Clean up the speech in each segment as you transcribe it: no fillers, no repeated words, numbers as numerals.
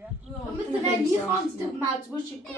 مثل die ganze maat was ik kon.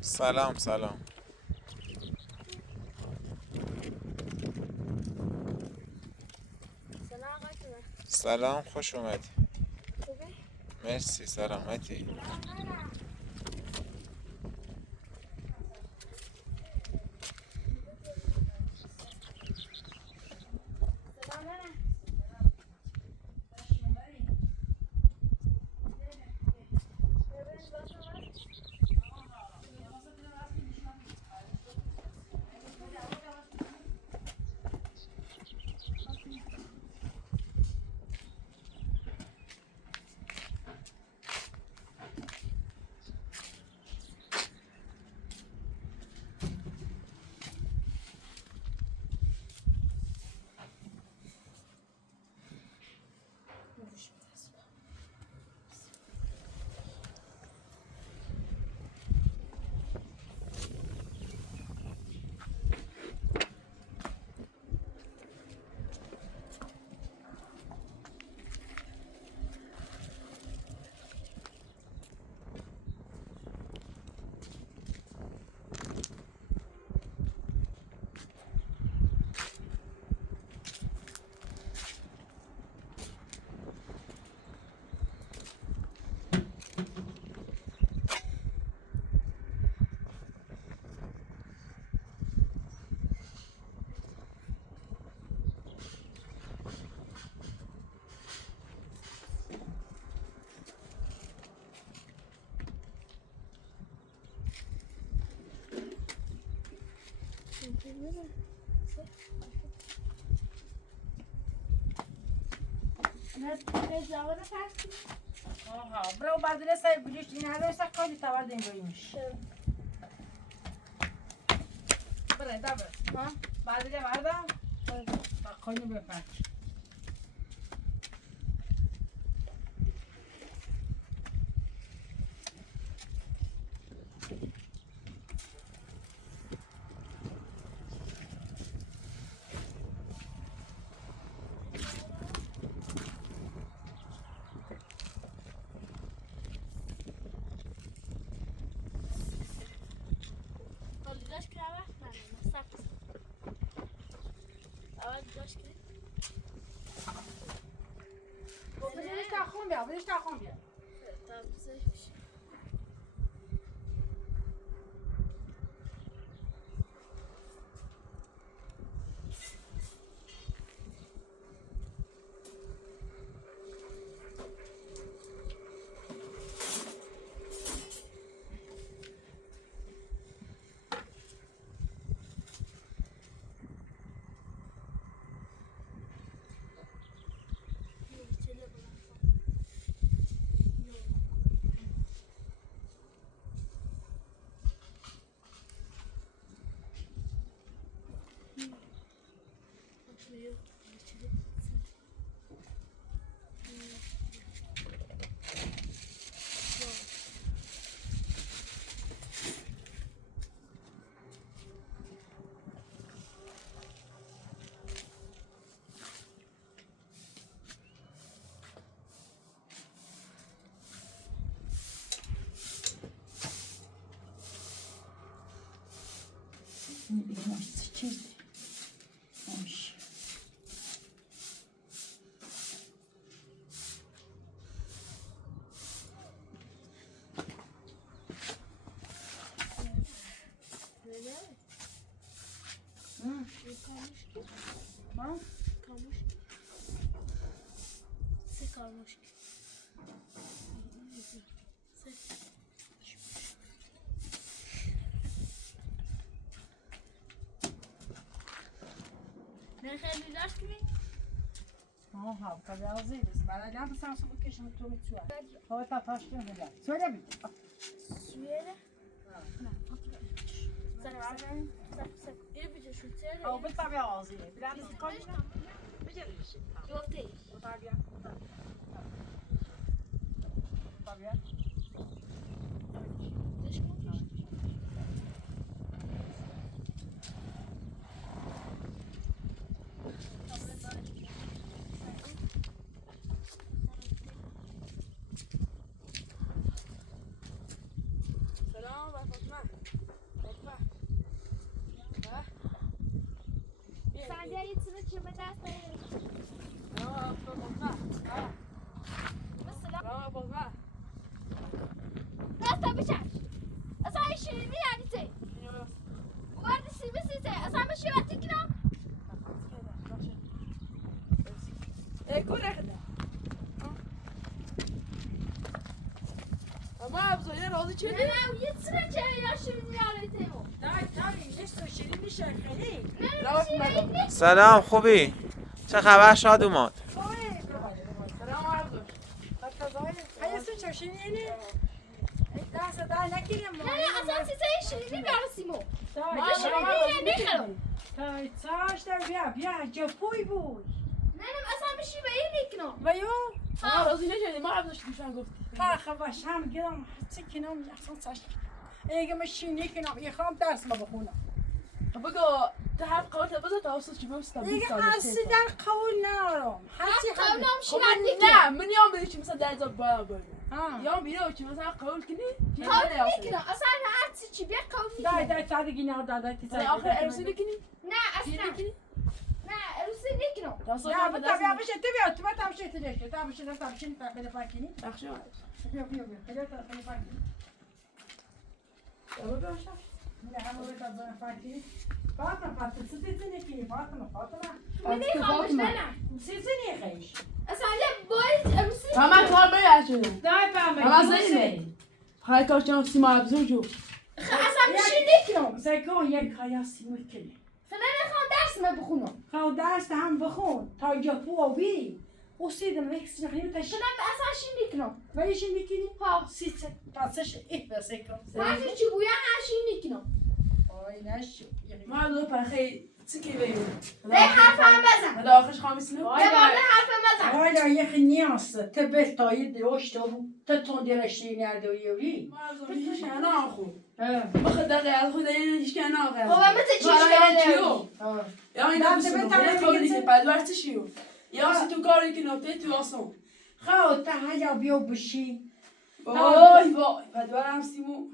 سلام سلام. سلام خوش اومدی. مرسی سلامتی. Aha, bravo badile say biliyorsun yine sak kaç tava dengoymuş. Böyle tabii. Ha? Badile var da. Bak koyunu bir parça. Будешь так он бьет. Tam güzelmiş. نه خیلی داشت کنی؟ ها طبعا عزیز برای لام سانسو بکشم تو میتوان ها تا پاشتم هلا سوره بی سویره؟ نه سر اینو بیجا شو سر او به طبعا عزیز بلام کاری بجریش گفتی طبعا صندلی چی چه به دست دست بچش اصلا شیرینی یعنی تی وارد سیبی سیزه اصلا بشی وقتی کنم کنه اما ابزاری راضی چه نه یه چیزه چه یا شیرینی یعنی تیمو سلام خوبی؟ چه خبر شاد اومد؟ نه اصلا چیزه شیرینی برسیمو بیا جفوی بود نه اصلا بشی به این نیکنم و یو ما راضی نشدیم ما ابزارش دوشن گفت باش هم گرم حتی کنم احسان ساش اگه مشینی کنم یه خام درس ما بخونم بگو تا هر قوت بذار تا اصلا چی بستم دیگه اصلا در قول ندارم حتی قولم خب شیرینی نه من یام بدی چی مثلا در زاب باید ها یام بیرو چی مثلا قول کنی قول نیکنم اصلا هر چی بیا قول دای نیکنم دای تادگی نه دای سای آخر عروسی نکنی نه اصلا نه عروسی نیکنم تا صبح نه به بتا دست بیا بشه تو بیا تو بتا بشه تو دیگه تا بشه تا بشه تا خیلی پاکینی بخش ما بیا بیا بیا خیلی تا خیلی پاکینی بابا باشه نه هم بتا زن پاکینی فاطمه فاطمه سیتی نکنی فاطمه من نیخوامش نه سیتی نیخیش اصلا یه باید عروسی تمام کار باید شده دای پامه تمام زنی خیلی کار چند سیما ابزار جو اصلا بشی نیکنم سکون یک خیاسی میکنی فعلا نخوام درس ما بخونم خود درس هم بخون تا جفو و بی او سیدم ویکس نخیلی تاش فعلا اصلا شی نیکنم ولی شی میکنی ها سیت پاسش بس سکون وقتی چی بویا هر شی نیکنم آی نشو ما ابزار پر خیلی چیکی بیرون به حرف هم بزن هذا آخرش خامس نه به بارده حرف بزن Hala نیاز te تایی دروش تو تون درشتی نردویی ما ابزار هیچ کنا خو بخد دقیقه از خود هیچ کنا خب مثل چیش کنه یا این داد دست به رو طرف بله کاری دیگه که پدوار چیو یا سی تو کاری که نوته تو آسان خود تا هیا بیو بشی وای وای پدوار هم سیمو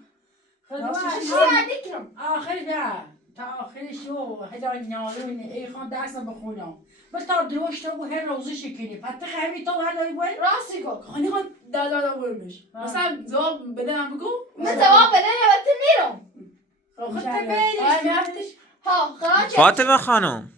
شی نیکنم آخر ده تا آخرش شو هدا نالون ای خان درس بخونم بس تا دروش تو هر روزی شکنی پس خیلی تو هر بود راستی گفت خانی خود دادا ورمش مثلا جواب بده هم بگو من جواب بده البته میرم خود میرفتش ها خلاص فاطمه خانم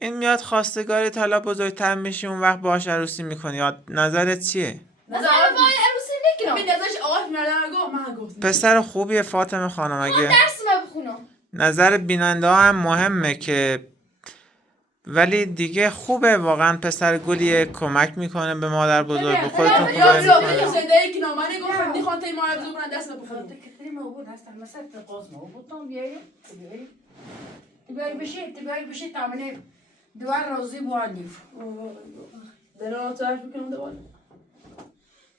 این میاد خواستگاری حالا بزرگتر میشی اون وقت باهاش عروسی میکنی یا نظرت چیه؟ مثلا باید عروسی من نیکنم ازش آقای مردم گفت من گفتم پسر خوبیه فاطمه خانم اگه درس ما بخونم نظر بیننده ها هم مهمه که ولی دیگه خوبه واقعا پسر گلیه کمک میکنه به مادر بزرگ به خودتون یا کمک رو میکنه زندگی که نامانه گفتم میخوان تای ما ابزار کنن دست بخورم تکتری موجود هستن مثلا تقاض موجود تام بیایی تبایی بشی تامنه دوار روزی بوانیف دارم تعریف میکنم دوباره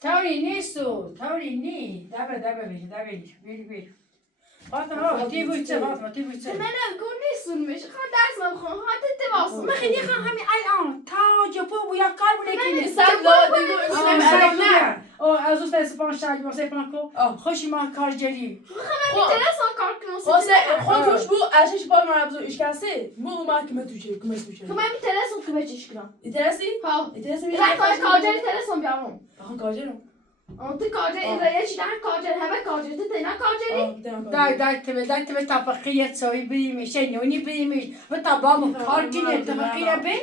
تاوری نیستو تاوری نی دبه بشه بیر فاطمه تی بویچه من گون نیستون میشه خواهم درس ما بخونم ها تته واسم من خیلی همین الان تا جپو بویا کار بونه کنی سال دیگه او از اون سپان شاید واسه پانکو خوشی ما کار جری خواهم تلسان کار کنم واسه خودش بو اشش با ما ابزار ایش کسی مو ما که متوشه خواهم تلسان که بچش کنم ایترسی ها ایترسی رای کار کارجری تلسان بیارم آخه کاجرم انت کاجر ایرانی چی نه کاجر همه کاجر تو نه کاجری دای تبه طبقیت سوی بیمیش نونی بیمیش و تبام کار کنه طبقیه بی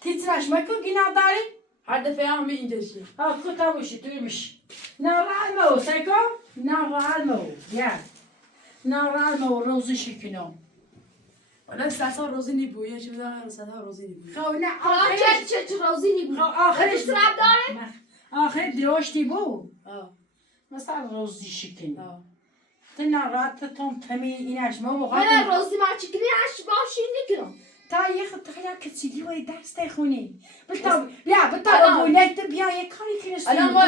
تیترش مکو گینا داری هر دفعه هم اینجا شی ها کتا باشی تویمش ناراحت مو سیکو ناراحت مو یا ناراحت مو روزی شکنم ولی 100 روزی نیبو یه چی بودم 100 روزی نیبو خب نه چه روزی نیبود آخرش سراب داره آخر درشتی بو مثلا روزی شکنی تو ناراحت تون تمی اینش مو من بخواد روزی ما چکنی اش باشی نکنم تا یه خود تخیل کتیلی وی دست خونی بتا بونت بیا یه کاری کنستی الان ما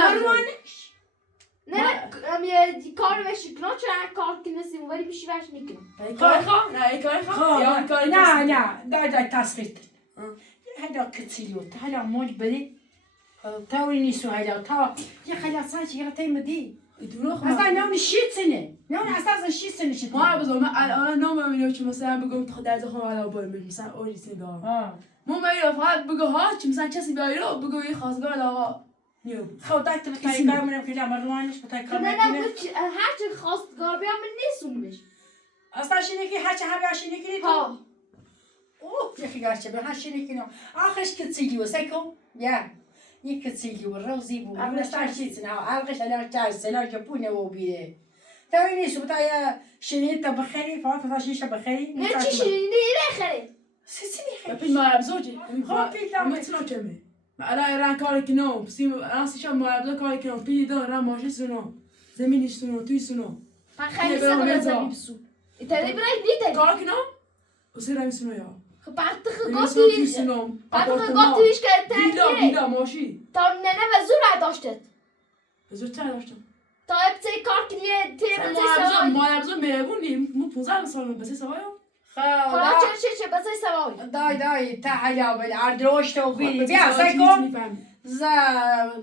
نه یه کار بشی کنم چرا کار کنستی ولی بیشی بش نکنم کاری خواه؟ نه کاری خواه؟ یا کاری نه دای تسخیط هلا کتیلیو تا هلا موج بدی تا وی نیستو هلا تا یه خلا سانچ یه تایم دی دروغ اصلا نون شیتسنه نون اساسا شیتسنه شیت ما بزن من الان نام میگم چون مثلا بگم تا در خونه ولی باید میگم مثلا اوریسی دار ما میگم فقط بگو ها چون مثلا کسی بیاری رو بگو یه خواستگار آقا نیو خود دای تو بتای کار منم که جامر روانش بتای کار نه میکنه هر چه خواستگار بیام من نیستونمش اصلا شینه که هر چه همه شینه که ها اوه یکی گرچه به هر شینه که نو آخرش کتیلیو سیکو یا یه کتیلیو روزی بود عقلش شیتسنه عقلش الان ترسنا که پونه و بیه تا نیست بتای شینه تا بخری فقط تا شیشه بخری نه چی شیرینی نخری سیسیلی ببین ما بزوجی خب پیدا مثلا کمی الان ایران کاری کنم سیم الان سیشم ما کاری کنم پی دار راه ماشین سونو زمینش سونو توی سونو من خیلی سبب زمین بسو ایتالی برای نیته کار کنم وسی راه سونو یا خب بعد توی گفتی سونو بعد گفتیش که ویلا ماشین تا ننه و زور داشتت بزرگ چه داشتم تا ابتدای کار کنیه تیره سوای ما بزرگ مهمونیم مو 15 سال بس سوایم حالا چه بسای سوای دای تا حالا بل اردروشت و بیری بیا سیکو ز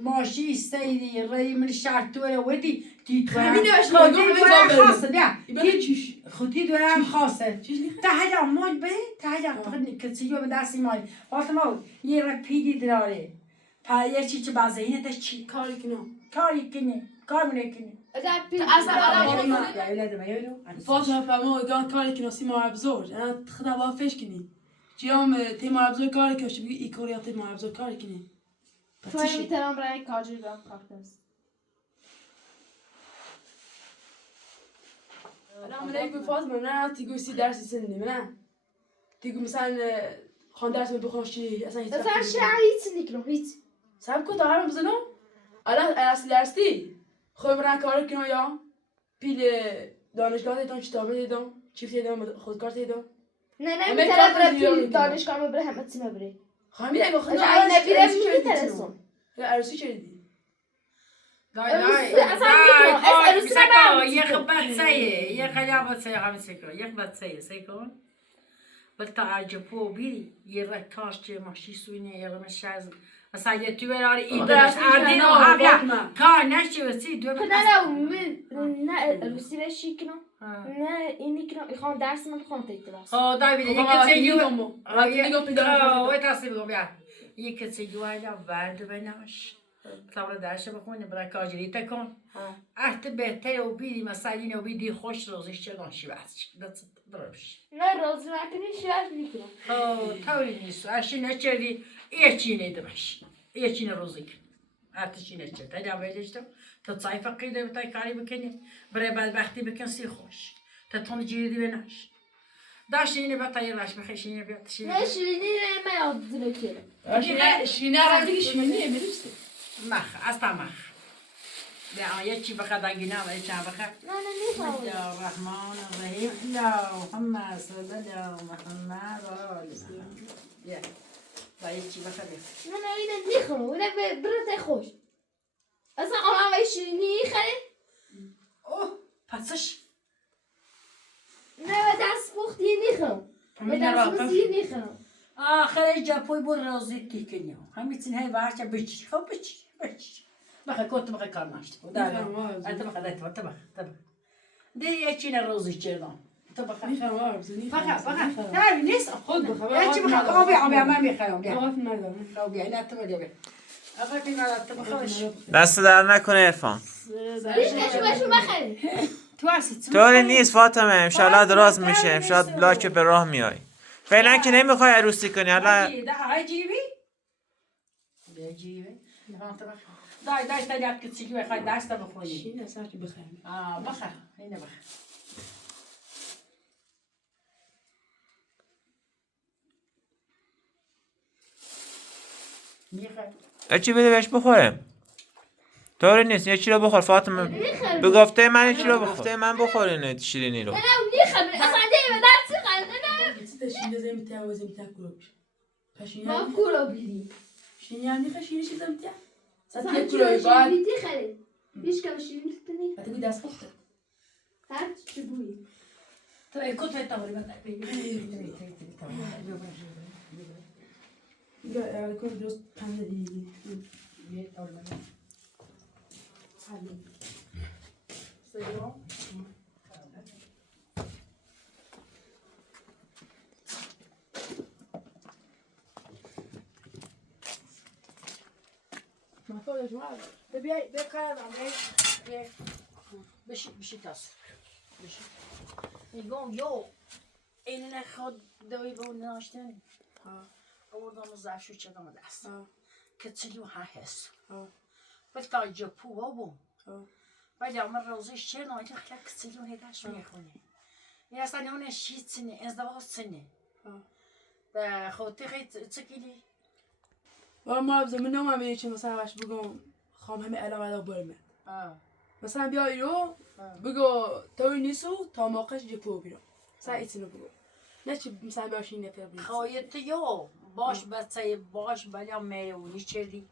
ماشی سیدی ری من شرطوره ودی تی تو همین نوشته خودی همین دورم جواب خاصه بیا بده چیش خودی دورم خاصه چیش تا حالا مون به تا حالا تقنی کتیو به دستی مالی فاطمه یه رک پیدی داره پا یه چی چه بازه اینه داشت چی کاری کنم کاری کنی کار منه کنی اصلا یا اولاد ما یلو فاطمه فهمو گان کاری کنم سی ما بزرگ انا خدا با فش کنی جیام تی ما بزرگ کاری کنی بگی ای کاری تی ما بزرگ کاری کنی تو میتونم برای کاجی بیام کار کنم الان من اگه فاطمه نه تیگو سی درسی سنی نه تیگو مثلا خان درس بخونشی اصلا هیچ مثلا هیچ نکنم هیچ سب کو تا هم بزنم الان اصل درسی خود برای کار کنم یا پیل دانشگاه دیدم کتاب دیدم چیفت دیدم خودکار دیدم نه میتونم برای دانشگاه بره همه چی بره خواهی نگو خود نه بیرم میترسم عروسی چردی یه خبر سایه یه خیابت سایه هم سکر یه خبر سایه بلتا عجبو بیری یه رکاش چه ماشی سوینه یه رمش از مثلا یه توی برای این درست اردین و هفیا کار نشی وسی دو نه عروسی بشی کنم نه اینی کنم ایخوام درس من خواهم تیت بس دای بیده یکی سیجو هایلا ورد بیناش طبعا درس بخونه برای کاجری تکن احت بهتر و بیدی مثلا این و بیدی خوش روزش چه ناشی بس درش نه روزی مکنی شیرش میکنم طوری نیست اشی نچردی یه چینه دمش یه چینه روزی کن ارتشی نچرد تا جا بیدشتم تا تصای فقیده بتای کاری بکنی برای بدبختی بکن سی خوش تا تون جیردی بناش داشت اینه بتای راش بخیش اینه بیاد نه شیرینی من یاد دونه کرد شیرینه را دیگه شیرینیه میرسته مخ اصلا مخ بیا یه چی بخواد اگینه و یه چی بخواد نه نیخوام الرحمن الرحیم لا محمد صلی الله محمد بیا با یه چی بخواد نه اینه نیخوام اونه برات خوش اصلا آمه شیرینی خرید اوه پسش نه و دست بختی نیخوام و دست بختی نیخوام آخرش جاپوی بر رازی تیکنیو همیتین های بارچه بچی خب بچی بخه کت بخه کار نشته انت بخه دایت تو بخه دی یه چی روزی چردم تو بخه بخه نه نیست خود بخه یه چی بخه آبی من میخوام بیا ندارم خب بیا نه تو بیا آقا پینا تبخش دست در نکنه عرفان. هیچ کشو بشو بخری. تو هستی طوری نیست فاطمه، امشالله درست میشه، امشالله لاک به راه میای. فعلا که نمیخوای عروسی کنی، حالا ده های جیبی ده جیبی دای تلیت که چیزی بخوای دست بخونی شین اصلا چی بخرم. بخر اینه بخر میخوای چی بده بهش بخوره. طوری نیست، یه چی رو بخور فاطمه. به گفته من یه چی رو بخور. گفته من بخور اینه شیرینی رو. نه نیخم اصلا دیگه درسی خنده نه. چیزی شین زمین تا و زمین تا کلوب. پشین ما کورو بیلی. شین یعنی خشین چیزی زمین تا. اصلا ساعت چی کلوب بعد. بیتی خرید. هیچ کم شیرین کنی. حتی بود دست خفته. هر چی بوی. تو کت تمری من یا کل درست پنجه دیگه. ما فوق شما. بیا کار دارم بشی تاس بشی میگم یو این نخواد دوی به اون ناشتن آوردم از زشو چدم دست که چیو ها هست بس تا جپو بابو بعد من روزش چه نایت خیلی کسیلو هداش میخونه یا اصلا اون شیتنه ازدواج سنه به خاطر چکیلی و ما زمین نام هم چه مثلا باش بگم خام همه علامت برمه مثلا بیا ایرو بگو توی نیستو تا موقعش جپو بیرو مثلا ایتینو بگو نه چی مثلا باشین نفر بیرو خواهیت یو باش بچه باش بلا میونی چردی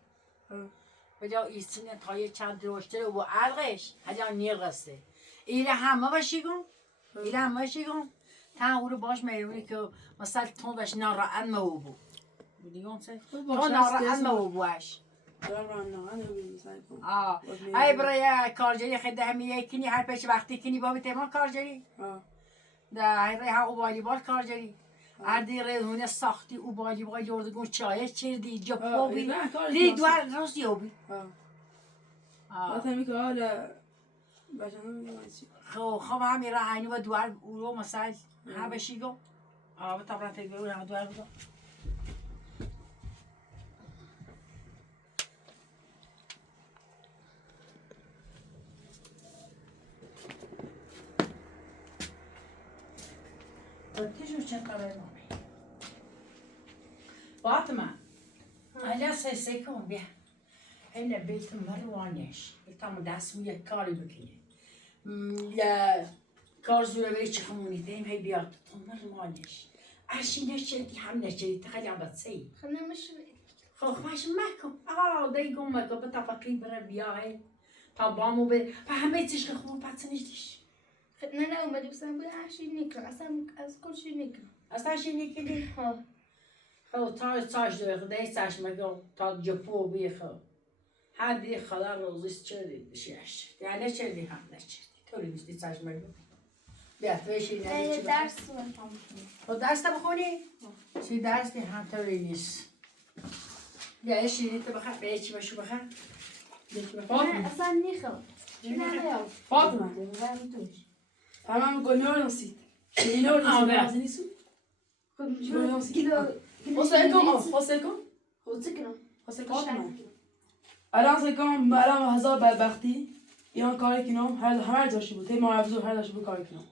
بلا ایستینه تای چند روشته و عرقش هجا نیرسته ایره همه باشیگم ایره همه باشیگم تا او رو باش میونی که مثلا تون باش ناراحت مو دیگه چه تو ناراحت مو باش ای برای کارجری خیلی همیه کنی هر پیش وقتی کنی با تمام کارجری ده ها او والیبال کارجری هر دیگه هونه ساختی او والیبال یوردگون چای چردی جپو بی دی دوار روز یوبی مثلا میگه حالا باشن خب همین را عینی و دوار او رو مثلا ها بشیگو آب طبعا تگو را دوار بگو تیجو چه کاره مامی فاطمه الا سیکون بیا این بیت مروانش بیتام دست میگه کاری بکنه لا کار زوره بری چه خمونی دیم هی بیاد تو مروانش عشی نشدی هم نشدی تخیلی عباد سی خنده مش خب ماش مکم دیگم مکم بتفقی بره بیاه تا بامو به همه چیش که خوب پتنش دیش نه نه اومدی بسن بود هرشی نیکن اصلا از کل شی نیکن اصلا شی نیکنی خب تاش دوی خدای تاش مگم تا جپو بیخو هدی خدا روزش چردی شیش یعنی چردی هم نچردی طوری نیستی تاش مگم بیا تویشی نه چی درس من تموم خب درس بخونی چی درسی هم طوری نیست بیا شیرینی تو بخور بیا چی بشو بخور نه اصلا نیخم نه فاطمه تمام گناه نسید شیرینو نیست الان سکم الان هزار بدبختی ایران کاری کنم هر داشته بود ما ابزار هر داشته بود کاری کنم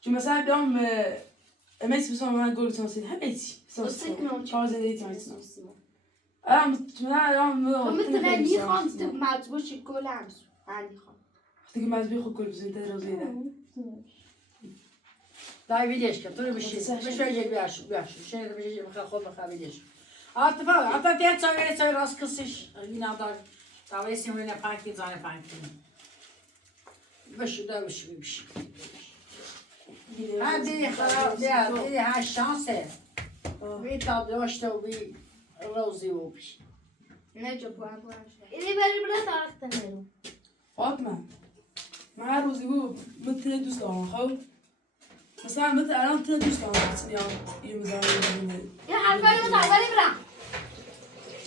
چون مثلا بیام امیسی بسام من گل تونسید همه چی چهار زندگی تونسید الان مثلا نیخوام تو مجبور شی گل همسو نیخوام دیگه مجبور خود گل بزنید تا روزیده دای ویدیش کن تو رو بشی بشی بیاشو شنیده بشی بخواه خود بخواه ویدیش حتی دیت چای راست کسیش اینا دار تاوی سیمونه پنکی زانه پنکی بشو دار بشی دیدی خراب دیدی ها شانسه بی تا داشته و بی روزی و بی نه جو بوام ایدی بری بلا تاخت نرو فاطمه من هر روزی بود مثل دوست دارم خب مثلا مثل الان تو دوست دارم میام اینو میذارم یا حرفای رو تاوری برم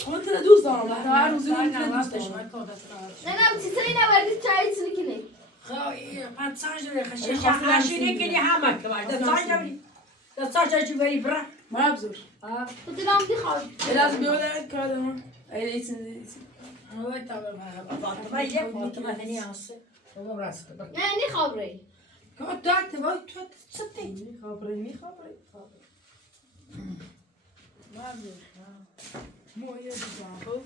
خودت رو دوست دارم هر روزی رو دوست دارم نه نه چیزایی نبردی چای چی کنی من ساج رو خشش عاشقی کنی همه که باید ساج نبری ساج چی بری برا ما بزرگ تو دلم میخواد biraz böyle kağıdımı öyle içinde اوه تمام فاطمه یه فاطمه هنی هست تو راست بر نه نخواب ری که دات و تو ستی خبری ما بزرگ مو یه دیدم خب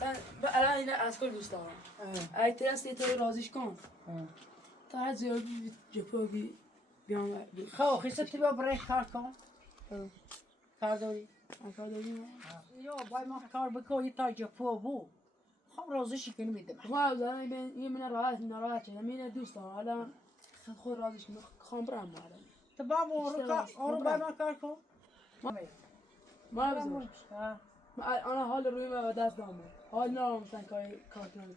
sen الان اینه از کل دوست دارم اگه ترستی تو رازیش کن تا هر زیادی جپوگی بیام خو خیست تو برای کار کن کار داری کار داریم یا باید ما کار بکنی تا جپو بو خب روزشی کنی میدم ما الان یه من ناراحت شدم اینه دوست دارم الان خود رازیش میخوام برم الان تو با آرو باید ما کار کن ما بزرگ انا حال روی ما دست دارم حال ندارم مثلا کار کنم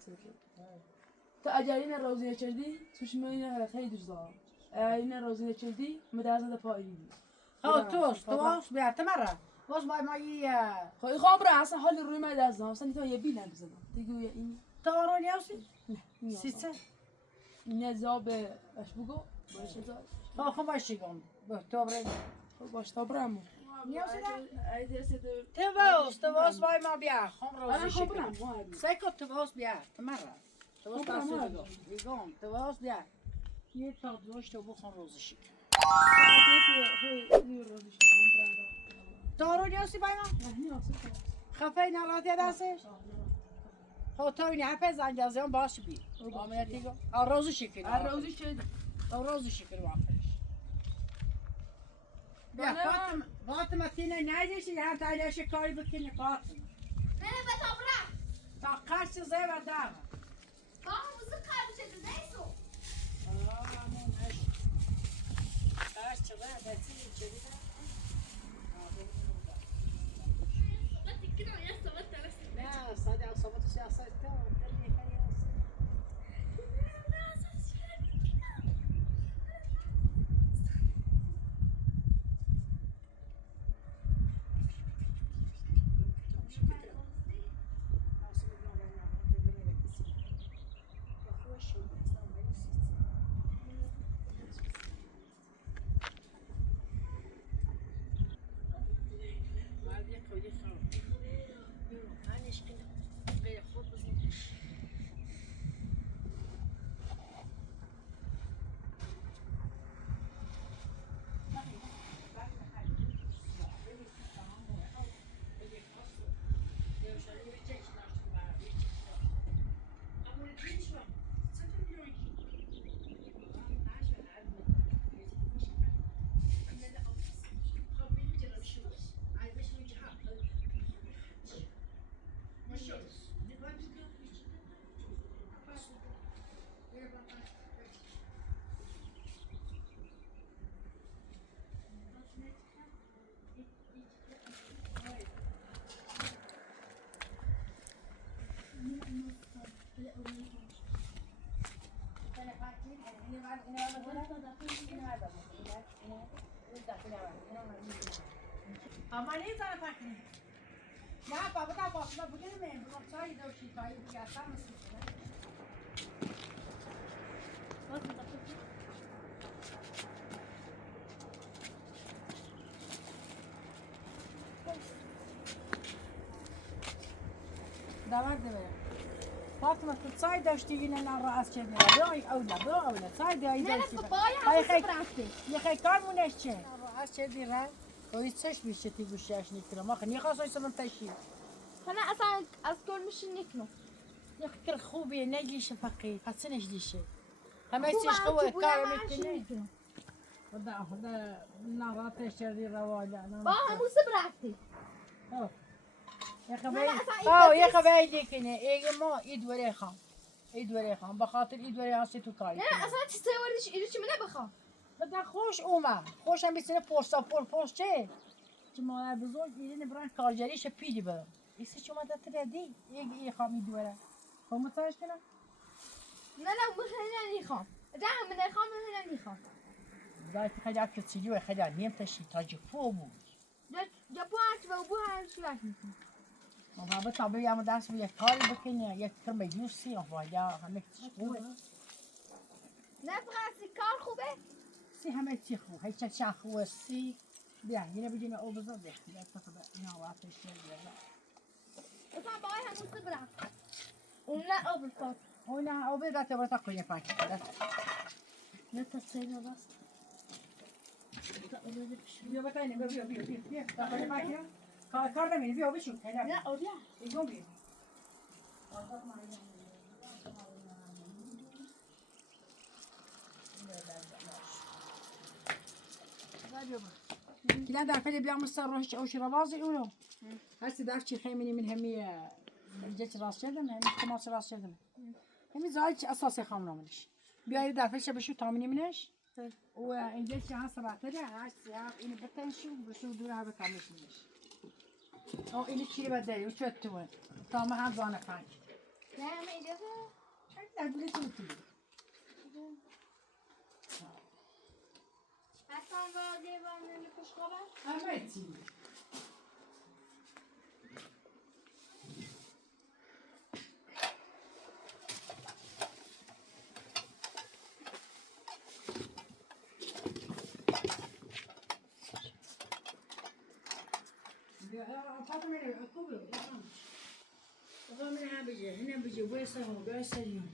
تو اگر این روزی نچردی توش من اینه خیلی دوست دارم این روزی نچردی من دست پایی توست بیار تمره باز باید ما یه خواهی خواب برم اصلا حال روی ما دست دارم اصلا نیتون یه بیلم بزنم دیگه این تو آرو نیاستی؟ سیسه این زاب اش بگو باشه زاب خب باشی کن تو برای باش تا برم نیاستی نه؟ ای درسته تو باز باید ما بیار خب روزشی برم کنی سکو تو باز بیار تمره تو باز تاسو بگم تو باز بیار یه تا دوش تو بخون روزشی کن دارو نیاستی باید ما؟ خفه نراتی دستش؟ خب تو این حرف زنجازیان باش بی آمیتی گو روزو شکر روزو شکر واقعش بیا فاطمه تینه نیدیشی یه تایلش کاری بکنی فاطمه نه به تا برم تا قرص زی و دارم با همون زکار بشه دیسو آمونش قرص چه باید بسیاری چه دیدم نه صادق صحبت سیاست تو دلی خیلی هست Ama ne tane farklı? Ya baba da bakma bugün mü? Bu çay da şu çayı bir yaşar mısın? Davar da böyle. Fatma tu çay da şu yine lan rahatsız çevirme. Böyle öyle. Çay da iyi نه da نه şu. تو بای همون برفتی یه خیلی کار مونش چه؟ از چه دیره؟ توی چش میشه تی گوشتش نیکرم. آخه نیخواست ایسا من تشی. انا اصلا از کل میشین نکنم یه فکر خوبیه نگلیشه فقیه. پس نجلیشه. همه چیش خوبه کار میکنه. خدا نراتش چردی رواله. با همون برفتی یه خبری دیکنه. ایگه ما ایدوره خام. بخاطر ایدوره هستی تو کاری. نه اصلا چی سه وردش ایرو چی منه بخوام بدن خوش اومد. خوشم بیسینه پوست چه؟ چه مادر بزرگ ایرین بران کارجریش پیدی برم. ایسی چه اومده تردی؟ ای خوامی دوره. خب متوجه کنم؟ نه نه من نمیخوام ده هم نمیخوام من نمیخوام باید خیلی اکسیجی و خیلی نیم تشی تا جفو بود. جا بو هرچی و بو هرچی وقت میکنم ما طبیعی اما دست به یک کاری بکنی یک کار میجوسی یا همه چیز خوبه نه فقط کار خوبه. سی همه چی خوب هیچ چه خوبه سی بیا یه بگیم او بزن بیا نه وقتش نمیاد مثلا باید همون برم. اون نه آب الفاط. اون نه او بده تا برات کنی پاک نه تصویر راست. بیا بکنی بیا تا پاک کار نمی‌کنی بیا بشو نه آبیا. ایگون بیا كلا دار فلي بلا مستر أو شرابازي أولو هسه دار شي خيمني من همي جت راس شدم همي كماس راس شدم همي زايد أساسي خامنة منش بيا دار فلي شبشو تامني منش وإنجلش هسه بعتلي هسه إني بتنشو بشو دورها بكملش منش أو إني كذي بدري وشو تون تام هم زانه فانك نه همه اجازه. لا تقولي شو تبي حسن واقعی و من خوشخبر. همه چی هنا بيجي ويسه وقايسه اليوم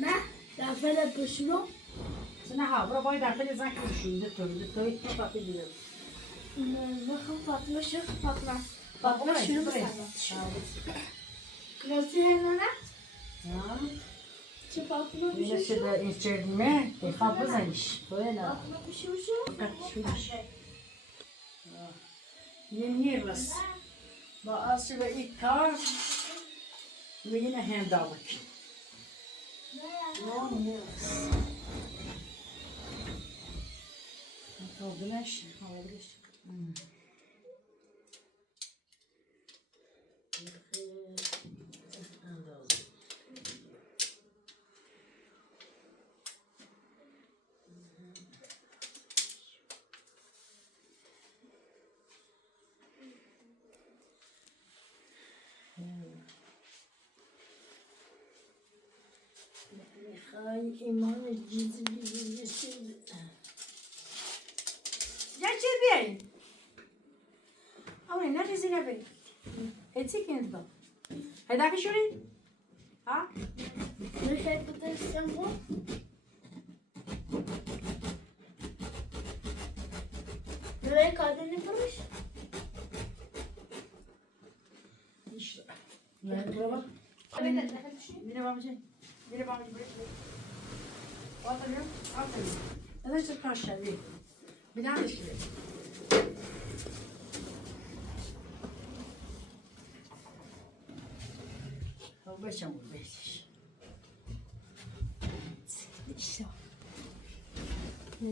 نه دفعه بشلو. سنة ها برا بايد عفلي زاك وشو دتوي تفاقي بيدو نه خب فاطمه شو فاطمه شنو بسالت نسی نه چه فاطمه من بشو شده این چردیمه بخواب بزنیش باید فاطمه بشو شو یه بس با آسیب این کار میگه هم داوک تو بلش میخوای ایمان جیزی بیشید یا چی بیایی؟ آونه نریزی نبی ایتی کنید با هدفی شورید؟ ها؟ میخوای بترسم با میخوای کادر نفروش İşte. Yani baba. Yine babacığım. Yine babacığım. Aferin. Aferin. Neden çok aşağı değil? Bilen işte. Beşam bu beş. İşte. Ne?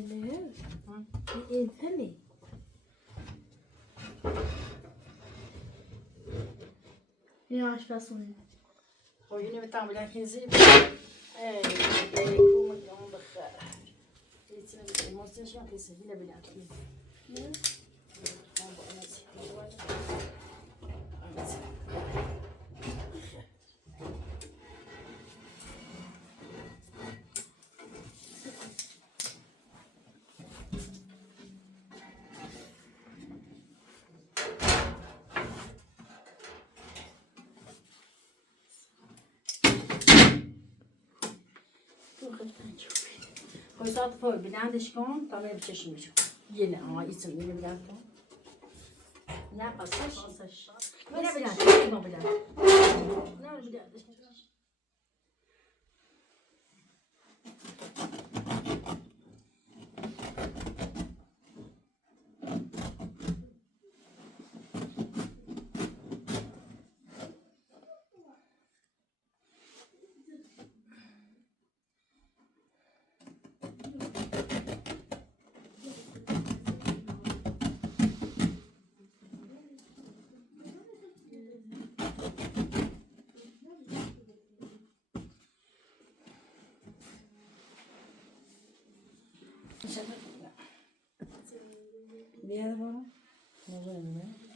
İnsanı. Ya aşpasın. O yine bir tane bilen kenzi. Ey, kumu onu da khar. İçine bir morsan kenzi yine bilen kenzi. Ne? Bu anası. Anası. خب ساعت فوق بلندش کن تا میره چشم میشه Yine ama içim yine bilen to. Ne basış? Ne bilen? Ne bilen? Ne bilen? Bir yere bana. Ne oluyor ne?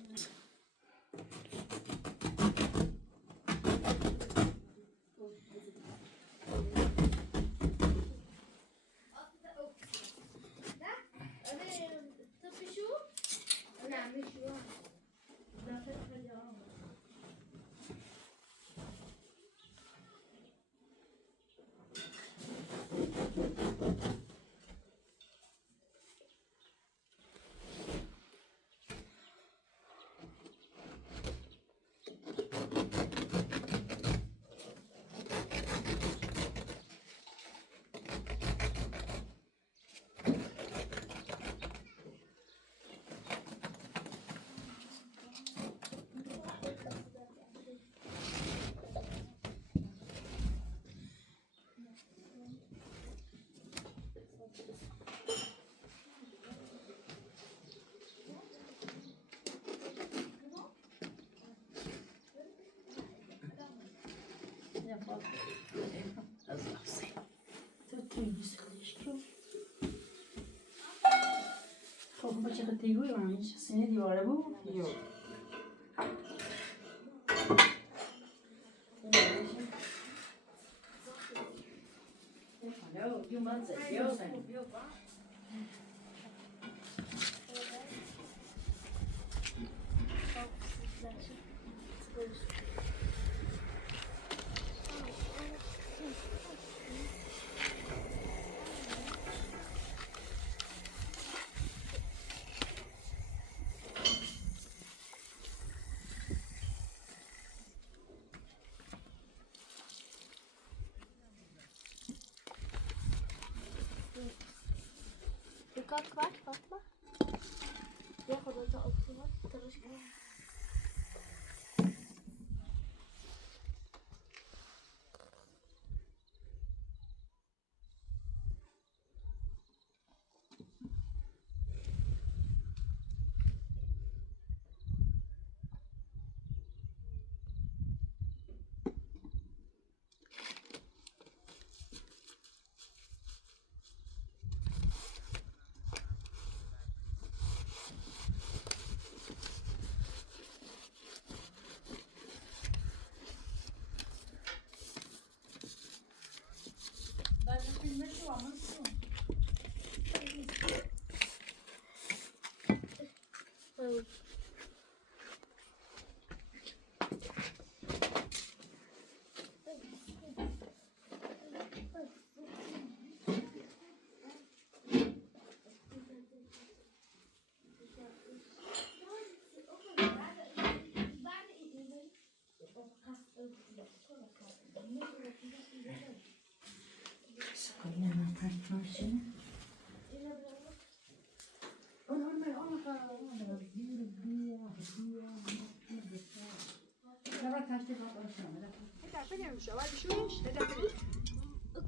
خب با چه قطعی من سینه دیواره بود؟ یو Kalk var Fatma. Yok odada oturma. Tanışma.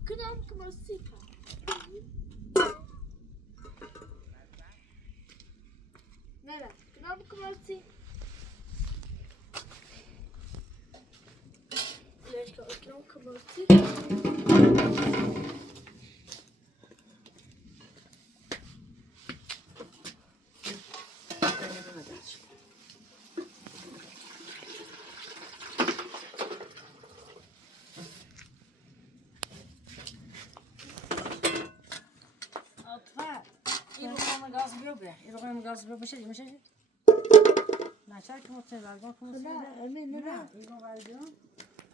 Kınam kıması. Nere? Kınam kıması. Leşka kınam kıması. İroğum gaz bir şey mi şey? Naçar kim oturuyor? Bak kim oturuyor? Emin ne? İroğum var diyor.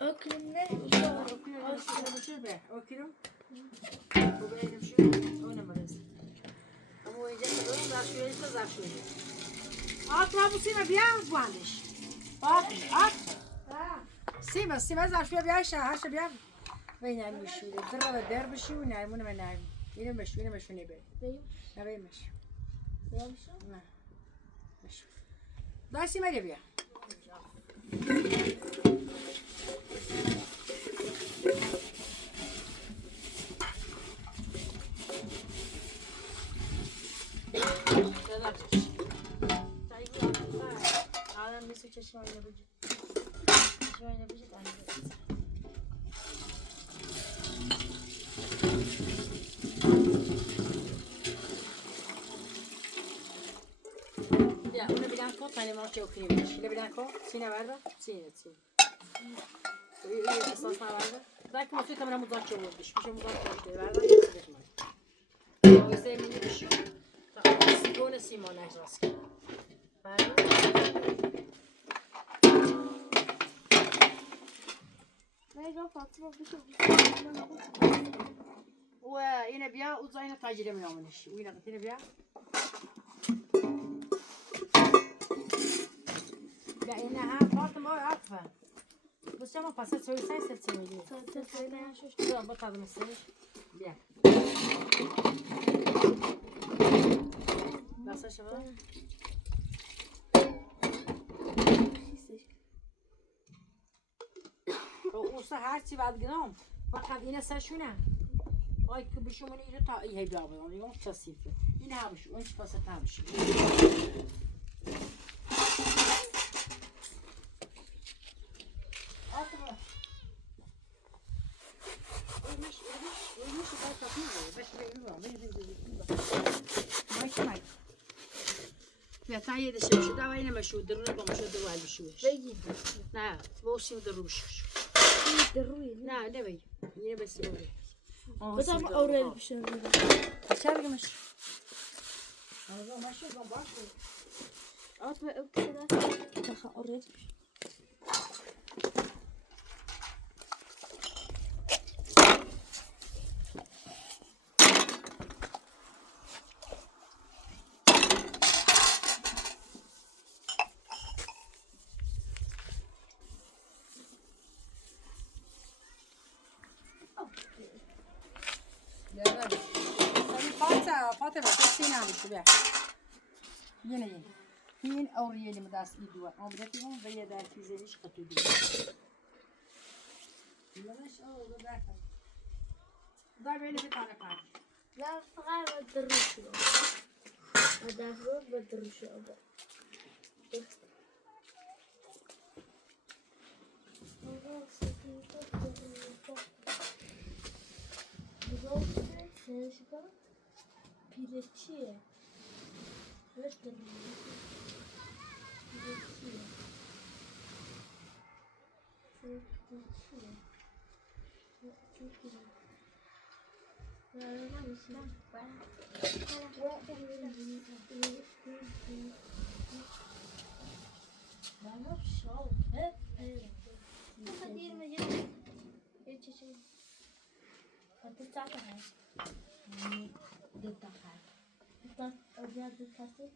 Okuyun ne? Okuyor be. Okuyorum. Bu benim şu. O numarası. Ama o iyice زرشویی تو زرشویی. آتما بسیمه بیام بواندش. آت. سیمه زرشویی بیای هاش بیام. وين مشوا الدرة بدار بشوا ونعمون ما نعم إلى مشوا نبي نبي مشوا ما مشوا داسي ما جبيا هذا مسوي شو ينبجي Ya, una bianco, tane manche o creme. Le bianco, sine verda, sine. İyi esasına verda. Belki masayı tamamen muzak olmuş. Bir şey muzak olmuş. Verda ya. O yüzden mini bir şey. Sigone Simon ajras. Verda. نيجا فاطمة بشوف وهنا بيا وزاينا تاجر من يومنش وهنا قلت بيا بقينا فاطمة عارفة بس ما فصلت سوي سايسة تسوي تسوينا شو لا بطل مسوي بيا بس شباب وصح هرچی بعد گنام فقط اینه سرشونه آی که بشو من اینو تا ای بیا بیام یون تصیفه این همش اون چی پاسه همش آتما oymuş da tapıyor beş ماي يا تاي ده شو ده وين مشو درنا بمشو ده والو شو بيجي لا بوسي درو شو دروي لا ده بي يا بس يوري بس أنا أوريل بشر شارك مش هذا ماشي بابا أطلع كذا تخا أوريل فاطمة تحسين عم تبيع ينين هين أوريه اللي مداس إيدوا عمرتهم بيا دار في زينش قتودي ليش أول ذاك ضاع بيني بتاعنا كان لا صغار بدروش بدافروت بدروش أبا Piretiye. Evet de. Piretiye. Piretiye. Çok güzel. Böyle bir şey var. Ben yok şov. Hep evet. Hadi yirmi. Geçeceğim. Hadi zaten. Детахай. Так, обяд детахай.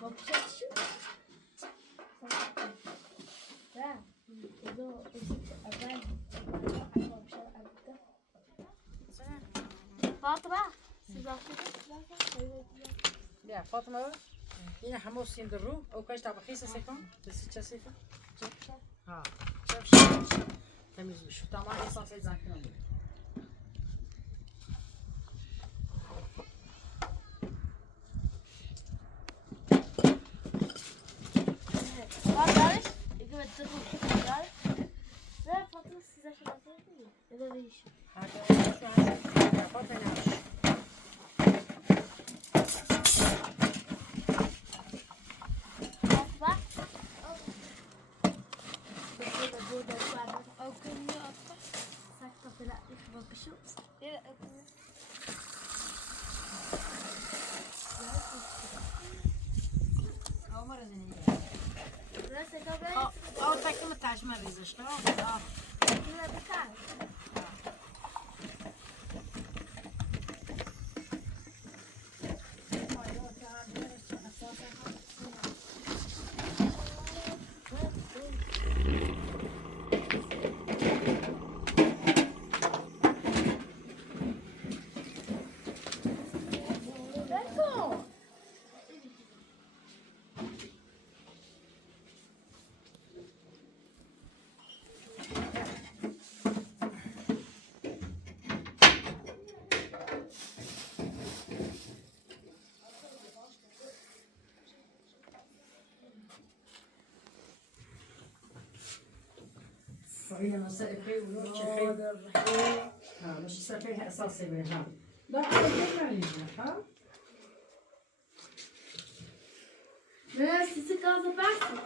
Вообще что? Да. Это обяд. Вообще обяд. Фатма. يا فاطمة هنا حمص يندرو أو كاش تبع خيسة سكون بس تشسيفة ها شاف شو تميز بشو تمام إنسان زاكين أو تاكل متعش ما بيزش تمام این مسئله و چه خیلی ها مش سفيه اساسي بها لا ها Ne, sizi gazı versin.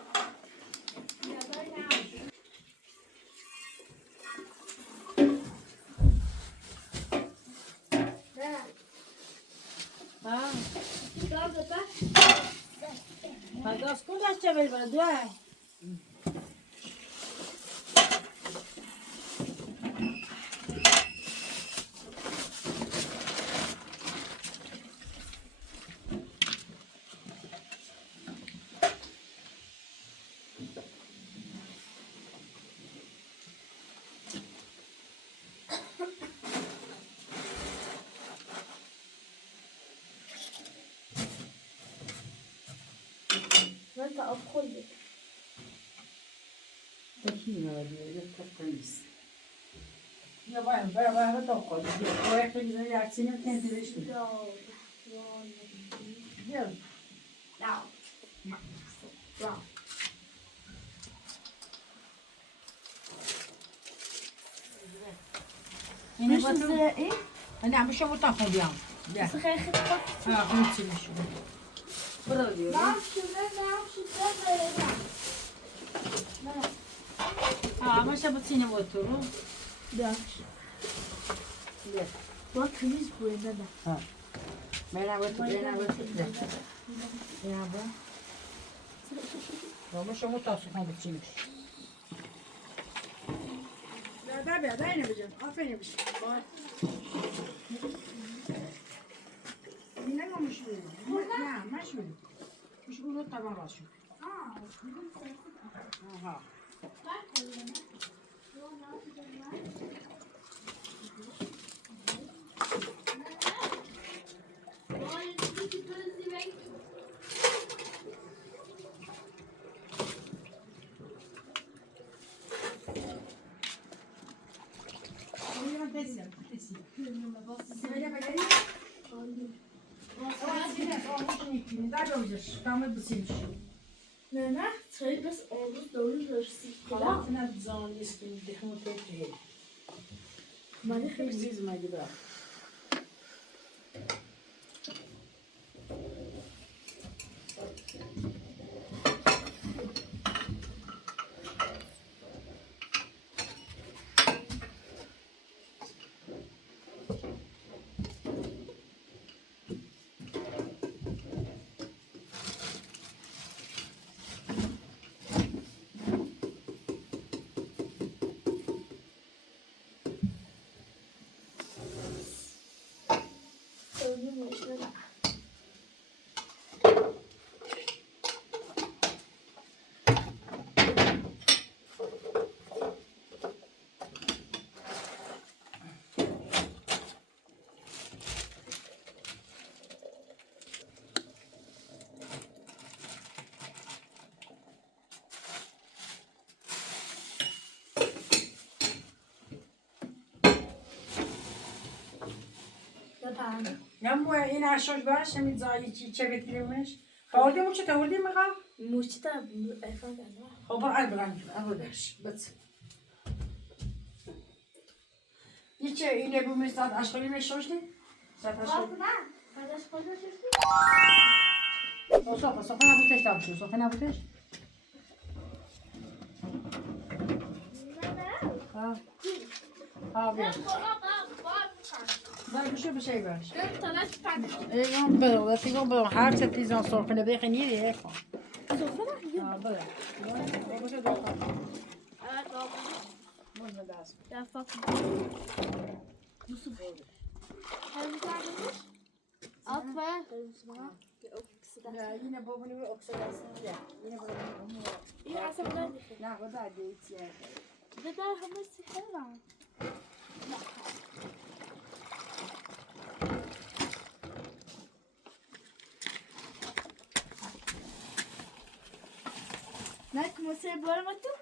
Ne? ها Gazı ver. هذا سكون هالشبل بدوه Ben de akıllı. تكينا ودي كويس يا باي باي باي بتوقع وياك تجي عكسين كانت ليش يلا Ja. Ja. انا Müssen بطل Sie eh? انا عم بشوف طاقم بيان لا Ze krijgen het pakje. اه خلصي مش براديو Waarom ze اه ما شبتيني وترو Ja. لا Wat gemis bu inderdaad. ما انا وتر انا وتر لا يا با وما شو طاقم بتشيلش لا ده بعدين بجد عارفين يا بشر لا مش لا مش مش قولوا طبعا راسه اه Ne, ne? 2 bis 39 kilo. Maar die geeft نمو این عشاش باش همین زایی چی بکیرمش خالدی مو چه تولدی میگم Moest dat even gaan. خب برای برام اولش بس یچه اینه بو میستاد اشکالی نشوشتی ساعت اشکال صفحه نبودش تاب شو صفحه نبودش ها بیا باید بشو بشه باش ایگان برو ایگان برو هر چه تیزان صرفه نبیخی نیری ایخوان ها برو بشو دو مجمع دست Ja, fuck. Moest het نه اینه بابونی به اکسیداسیون ده اینه بابونی Ja, ze hebben نه خدا دیتیه dit daar hebben ze gedaan. Nee, kom eens even bij me toe.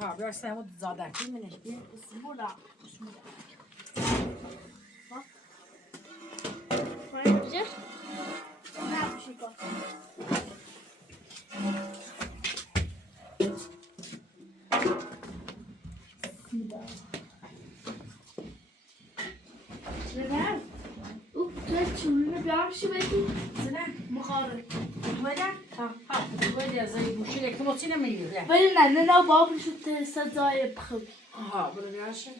ها بیا سمو زاده کی منش بیا Bismillah. Bismillah. Wat? Waar heb je? Nou, Chico. نه چونه بیارمشی بدی زنه مخارج ولا ها ولا زي بوشي لك موتي نميل ولی نه بابش تو سزای بخوری ها برو بیاشه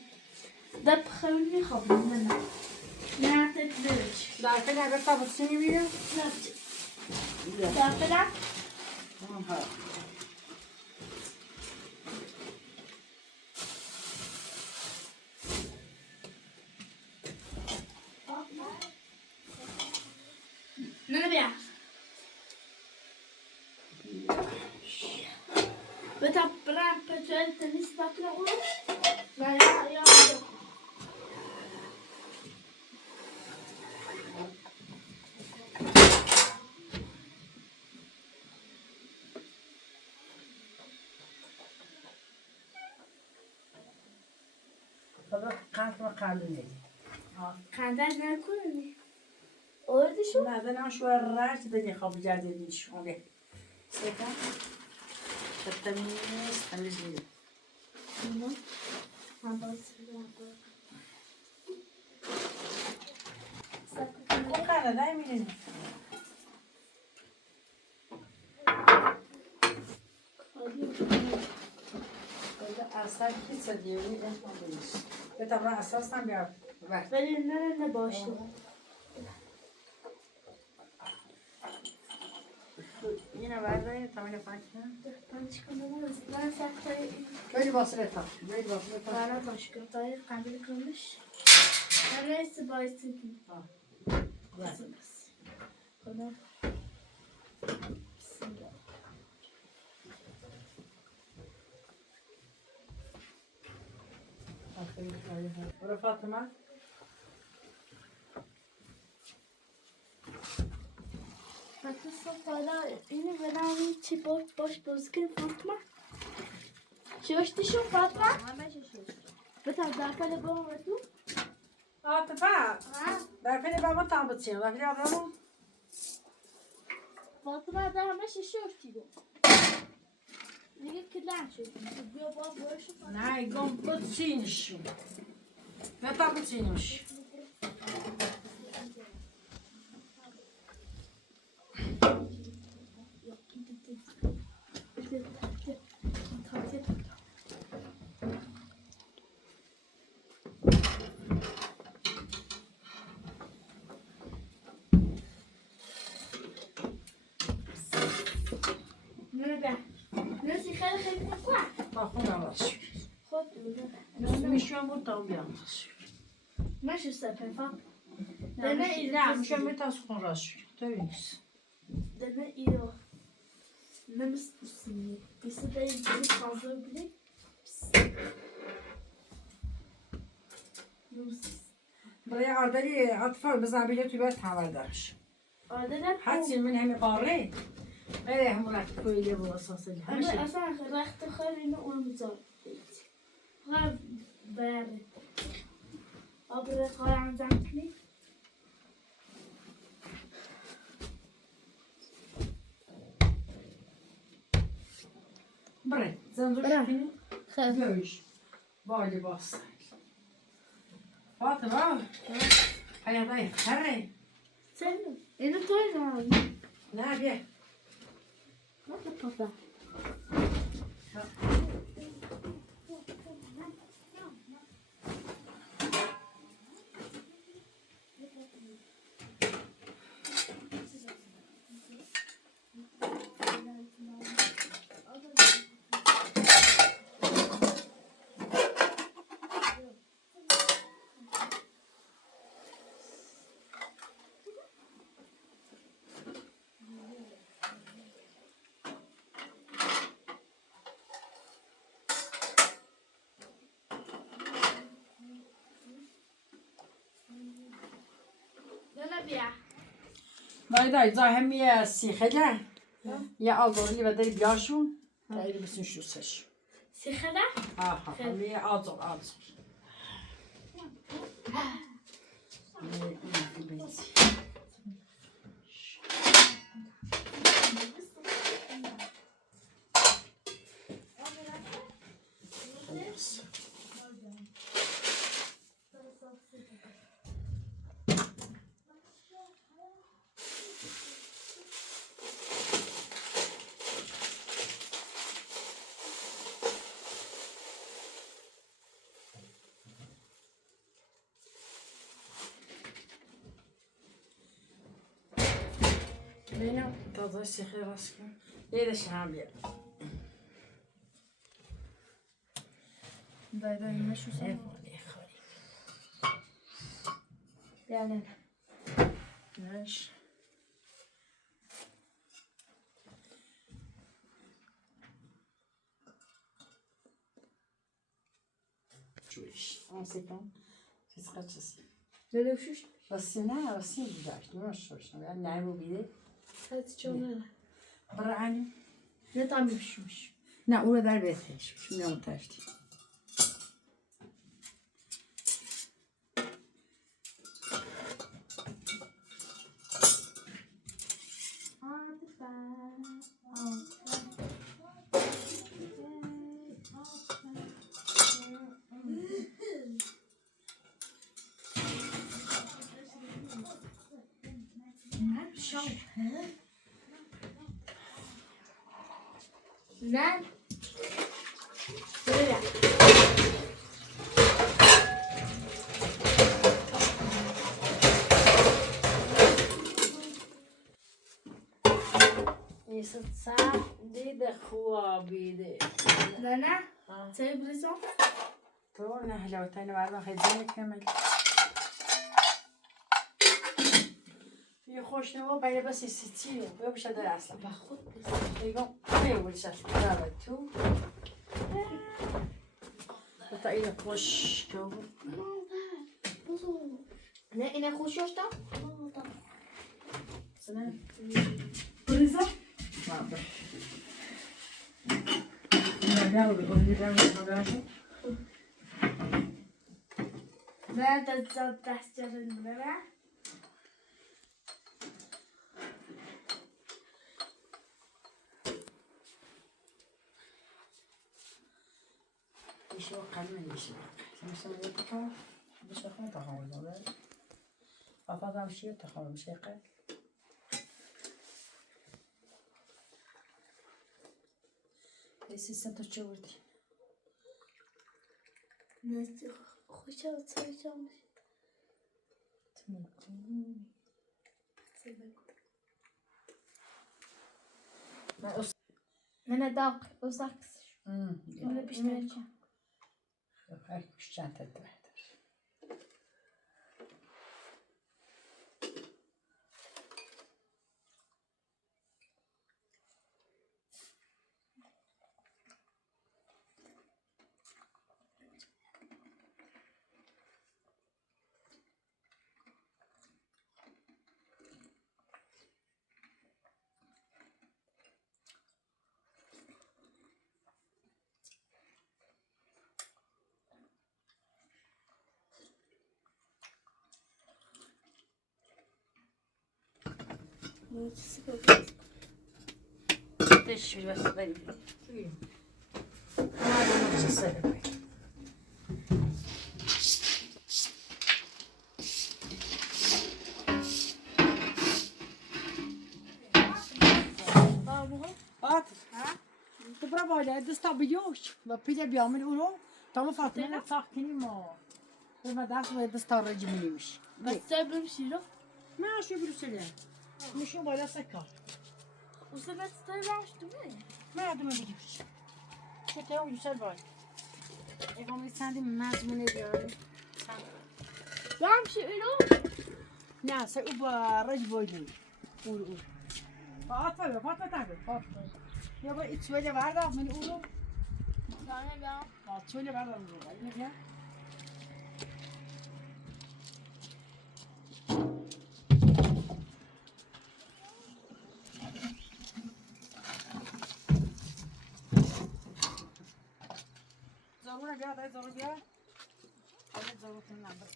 ده بخوری میخواب نه تدرج لا فين هذا طابت سني مية ده فلان ها نه بیا بتا برام پتوال تنیس باکلا اون نه یا طبعا قانت ما قالوا لي خنده نکنی اوردشو لا ده انا شو الراس دني خاب جادي شو به سيكا تميز لي وكان دايما اساس پیتزا دیوی اسمم بهش به طبع اساس هم بیار ولی نه باشه اینو بردارید تا اینو پاک کنم پنج کنم من سختایی بری واسه تا بری واسه تا برای باشکن تایی قندل کنش نمیست بایستی دی بس خدا برو فاطمه حتی حالا اینو بدم چی باش بازکن فاطمه شوشتیشون فاطمه بتا داخل بابا تو فاطمه در فیلم بابا تام بچین در فیلم بابا فاطمه در همه شوشتی گو دیگه کلان شد بیا بابا برشو نه گم بچینش نه تا بچینش خیلی نکن تا خونه باش خود میشم بود تا بیام ماشي سبب نه میشم بود تا خونه راش تو نیست دنا إيوه نمس بسني بس ده يجي خازن بلي نمس برای عادلی اطفال بزن بیده توی باید تمر دارش عادة حتی من همه قاره غیر همون کویلی و اساسی همه أنا أصلا رحت خارج أول مزار غاب بارد أبغى خارج عن زمكني بره زنجور بره. شکنی خير göğüş böyle bastı. Fatıma, hayatayım, herre. سلم أنا طايرة Ne yapıyor? ما تبغى أنا بيا Dayı zahem ya sihele. Ya aldırılı ve de biaşun. Dayı bütün şu seç. سخنة Aha, hem ya aldır. ببینم تازه سیخی راست کن بیرش هم بیار دای نشو سن یعنی نش شويش امسكهم تسقط تسي بلوشش بس نه بس دیداش نمیشه يعني نعمل بيده هات چونه برعني نه tam pişmiş. نه اون در بهتش شو میام تاشتی Lan. Böyle. يستصع ديده خوابيده Nene. Sen bilirsin. تو نه لو تاني بعد ما خدينا كمل يخش نوا باينه بس يستيو يا مش هقدر اصلا باخد يقوم ما يقولش اصلا تو بتاعي خوش جو Ne ine koşuyorsa? سلام Bilirsin. ما لا بيقول لي ده مش مدرسه Ben de derslerim böyle. ايش وقع من ايش مش مسوي مش خاطر تخاول ولا افضل شيء تخاول مش يقل Siz sen çevirdi. Nasıl? Hoşça çalışacağım. Nene dak, uzak. Öyle bir şey. Ay kuş çanta ettiler. Teşekkür ederim. Ama bunu söyle. At. تو برا بالا دست بیوش و پیدا بیامل اونو تمام فاطمه ساکنی ما و دست و دست رجع میلیش Bak sen böyle bir şey yok. ما شو بروسله مشون بالا سکار O sefer stay varmış değil mi? ما عدم بگیرش چه تاو یوسر بای اقام سندی مزمونه بیاری Ben bir şey öyle o. نه سه او با رج بایدی اول فاطمه فاطمه تعال فاطمه یا با ایت سویل وردا من اولو Tane ya. سویل وردا اولو اینه بیا زارونه بیا دای زارو بیا حالا زارو تون نمبر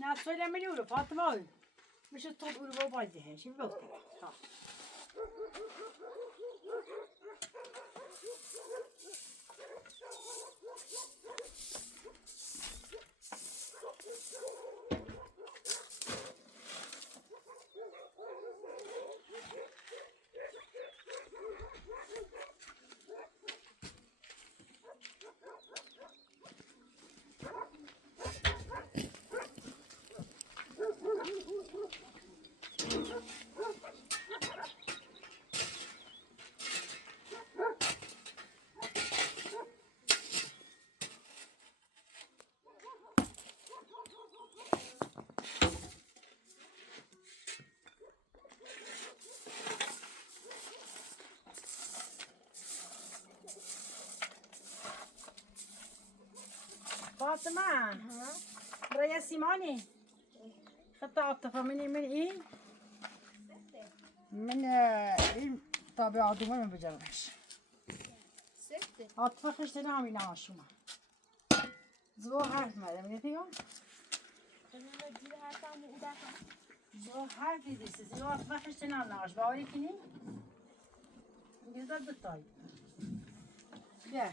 نه سویل منی اولو فاطمه میشه تو رو باید هشیم بگو ها فاطمه برای سیمانی خطا عاطفه من این من این تابع عدومه من بجرمش عاطفه خشت نامی ناشوما زو حرف مده من يتيهم زو حرف يديس زو عاطفه خشت نام ناش باوري كني يقدر بالطاي بيا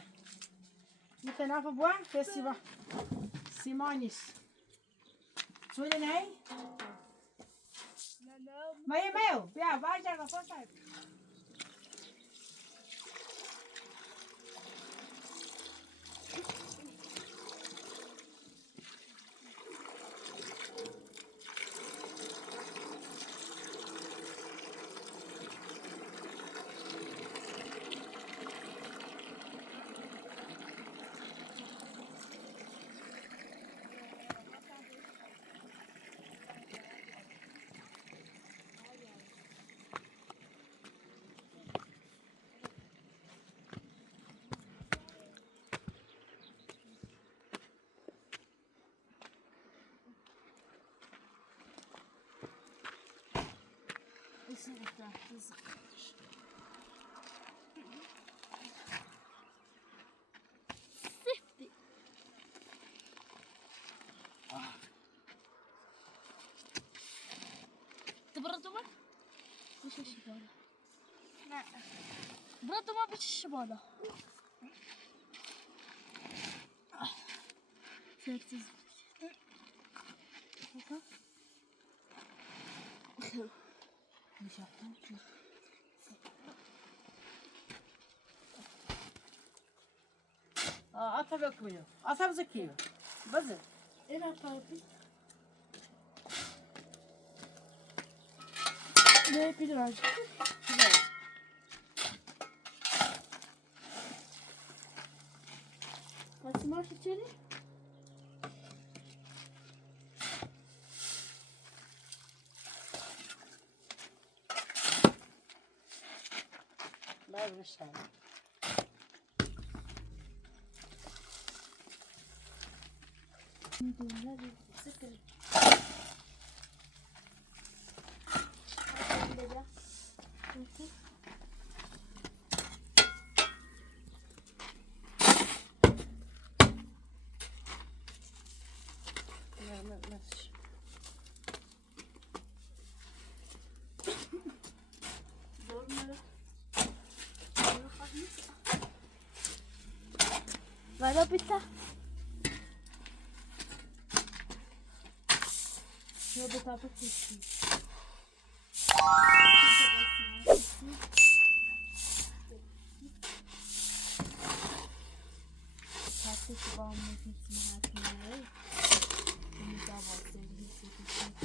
متنافى بوا كسيبا سيمانيس شوية ناي مايو بيا باجا غفاصة تبردوا ما؟ وش الشبالة؟ لا بردوا ما وش الشبالة؟ عطفة بكويو عطفة زكيو بزر إيه طيب ne biraz Basmaş içeri. لا برشام ماشي ولا bitti. Ya da tabii ki. Tatlı kıvamlı gitsin hakimleri. Bunu da var sevgili sevgili.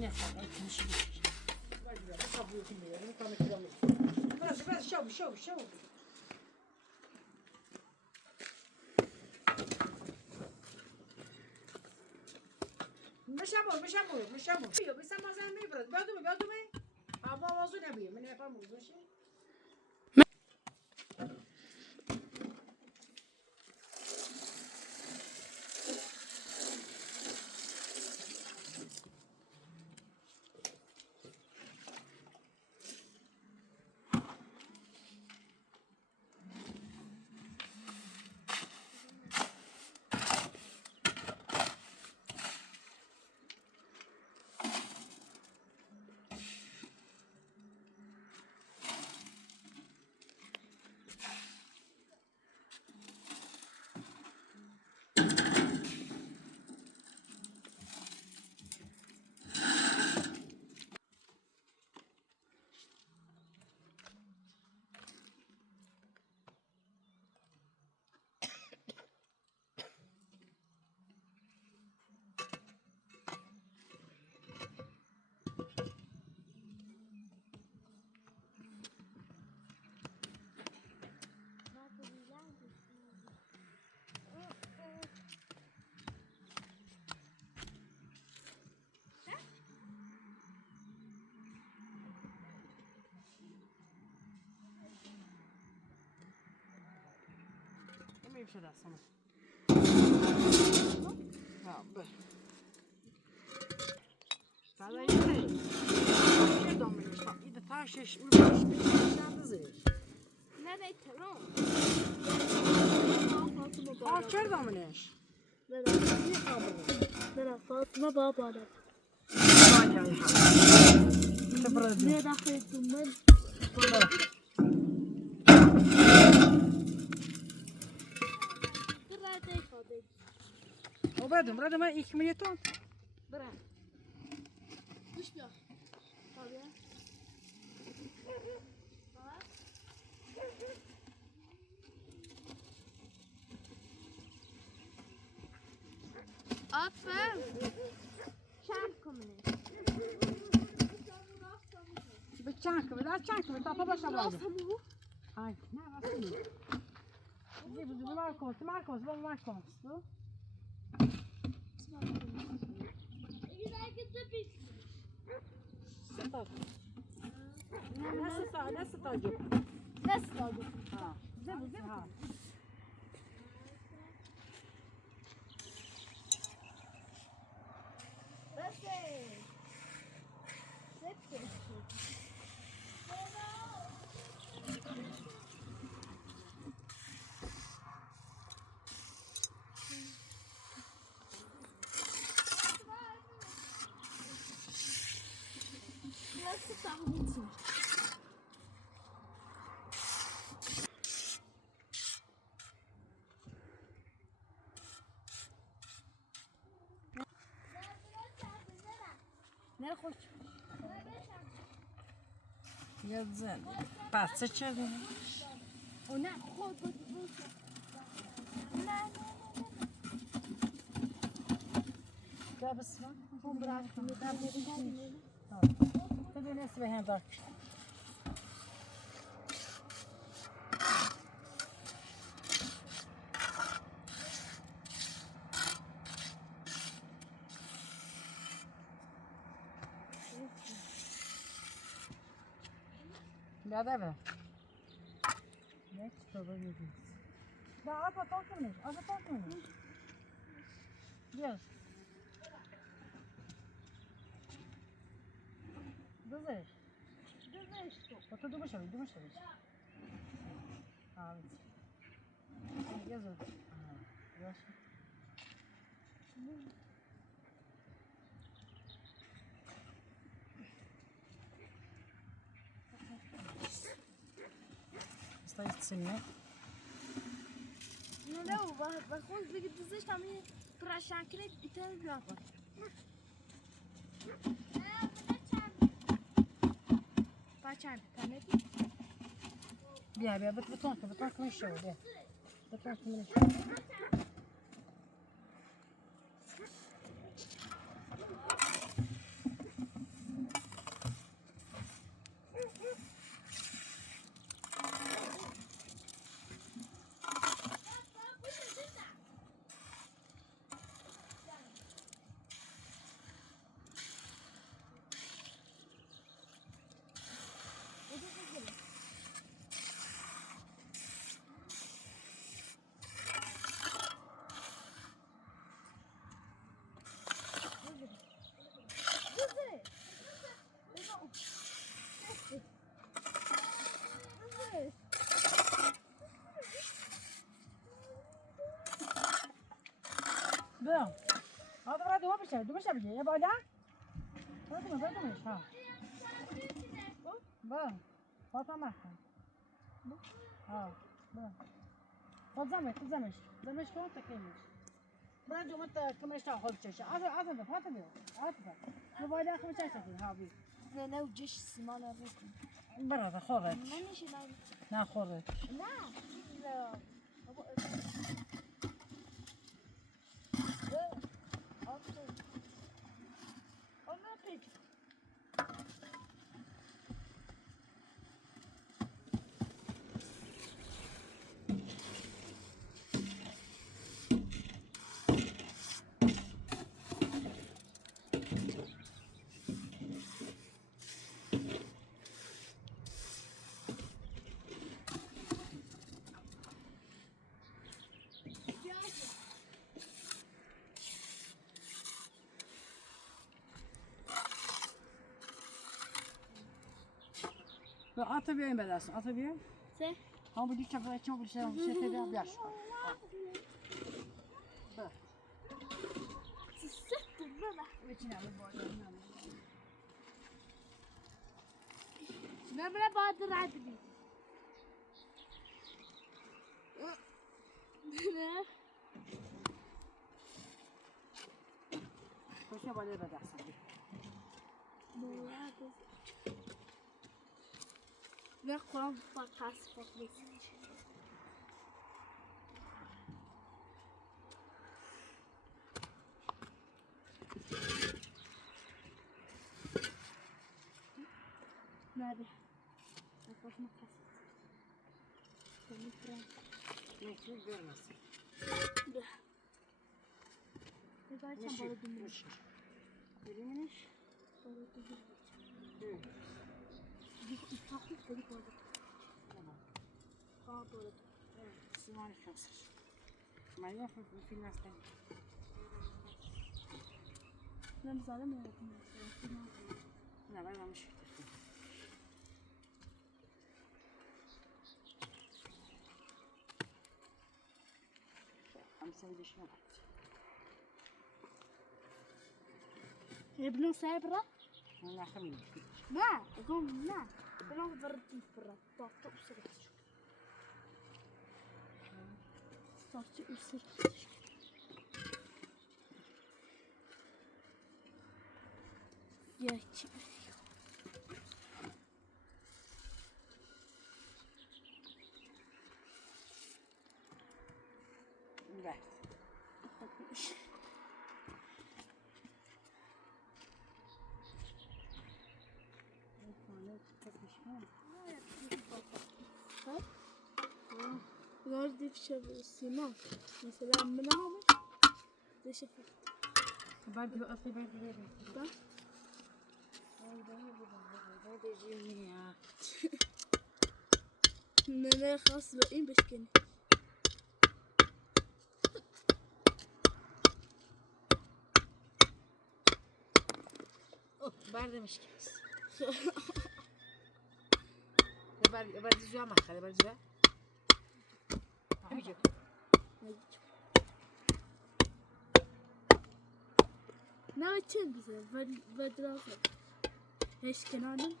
Ne kadar etmiş. بس شو مشامو بيو بس ما زال ميبرد بيادو مي هذا وازو نبي من يفهم وزوشي بیم شده اصلا به بعد این دامنش این تاشش میباش میشه زیر نه نه ترام چرا دامنش نه فاطمه بابا ده تبرد نه داخل من وبعدهم رد ما يكمليتون برا وش بيا طبيعي أطفال شعبكم مني بتشانك لا تشانك بتعطى باش على هاي نعم أصلي جيب معكم معكم معكم ناس تاجر بس طاقة ها زين ها بس نخوش يا زين بس تشري وناخذ لا لا بس ما هم براكم تبي نسبة هذاك لا ده ليش تبغى لا أبغى تاكلني أبغى تاكلني يس دزش وتو دمشقي يزر يس استيت سنة لا بخوز بقد زيش تعملي براشان كريت بتاعي برافو باچان تاني بيا بتونك من الشو بيا بتونك من الشو بيا هذا براد هو بيشتغل بيجي يا بعدا هذا مش ها بيا فاطمة معها ها بيا زمش كم تكلمش براد يوم أنت كم يشتغل خالص شيء هذا يا بعدا كم يشتغل ها بي لا وجيش سمانة بكم براد خورت مانيش نا خورت لا Atı beyin belersin. Atı beyin. سه Ama bu dükkan kadar kim bir şey de bir yaş. ست بابا نمرة بادر عدني Koşa balığı belersin. ve kuram fakas fakas nerede? Fakas makas. Ne kim görmesin. Güzel Ne sen şey? balı dinle. Ne şey? Bilmiyorum. Balı dinle. Evet. Bir ufaklık dedik orada. Tamam. Aa balı. Simani kasır. Maya film aslan. Ben zaten mi yaptım? Ne var varmış. Ama sen de şuna bak. ابن سابرة Ne xamin. ما أقول ما ابن ضرتي برا طاقة أسرة طاقة أسرة يا شيخ Gel. Nerede bir şey var? Sima. Mesela من هون زي شفت بعد أصلي بعد ده أنا خلاص باقيين بشكل Bardamış kız. Bardaca mı? Bardaca. Hamıcık. Ne için bize? Vadrasa. Eş kenarın.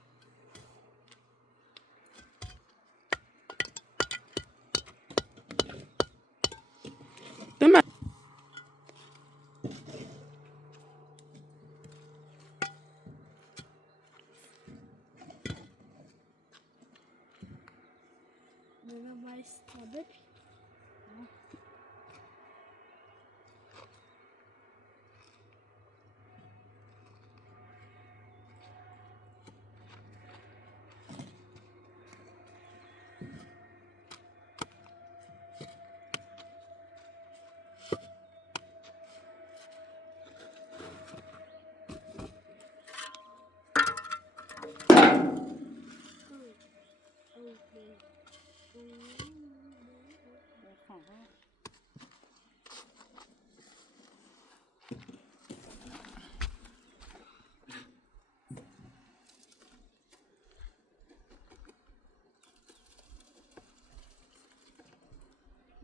Nana mais tabii.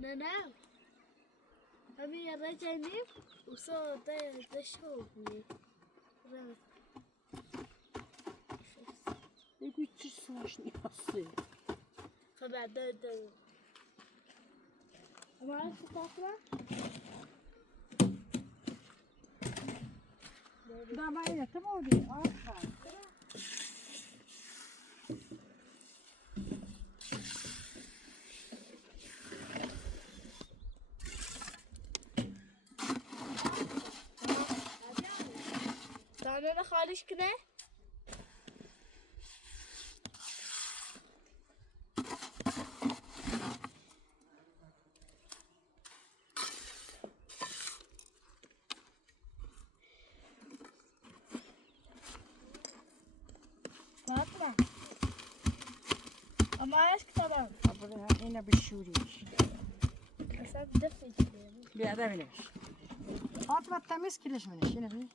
Nana. Abi yarayacağım. Usa da şovni. Evet. Ne güçsüz savaş nihası. Tabii de. Ama şu tatlı. Daha ben yattım orada. Arka. Sana خالش کنه؟ Bakma. Ama aşk tamam. Burada yine bir şuriş. Sen defne içiyorsun. Bir adam bilir. Fatma temiz kileşmemiş. Yine bir.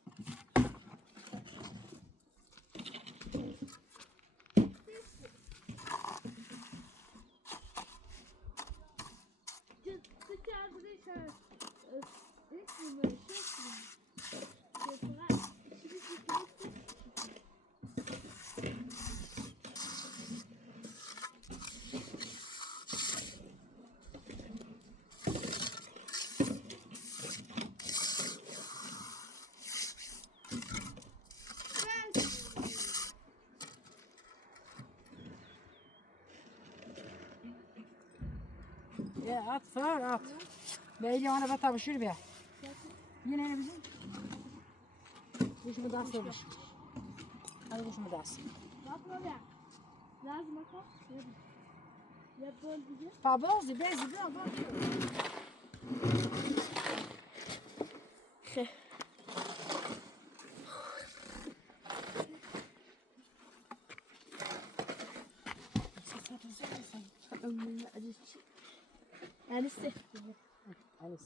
Ya at sar at. Beyli ona batavuşur be. Yine ne bizim? Kuşumu da asılmış. Hadi kuşumu da asıl. Lazım akar. Ya böyle bir Pabozi, bezi, bezi. Yani size. Alice.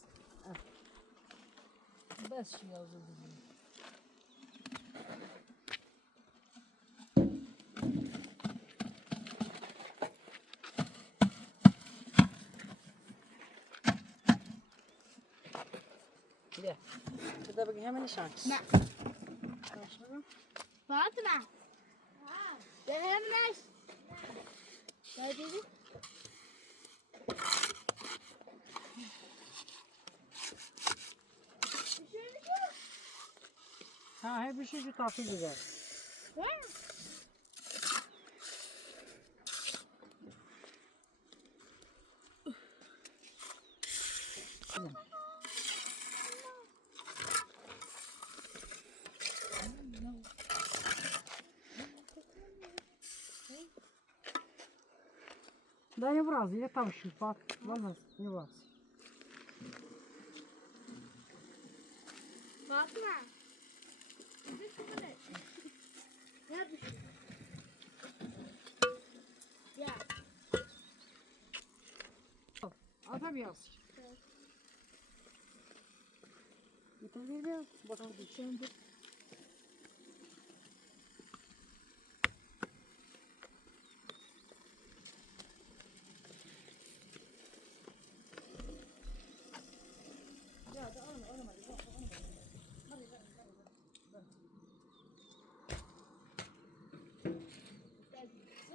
Bas şu yazı. Ya. Şurada bakın hemen şarkısı. Ne? Fatma. Ben hemen ne dedi? Ha, hep bir şey şu tatlı güzel. Да не враз, я там щупак. Ладно, не враз. Fatma. Ne düşün? Ya. Adam yaz. Это верно, bakalım. Şimdi.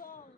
So,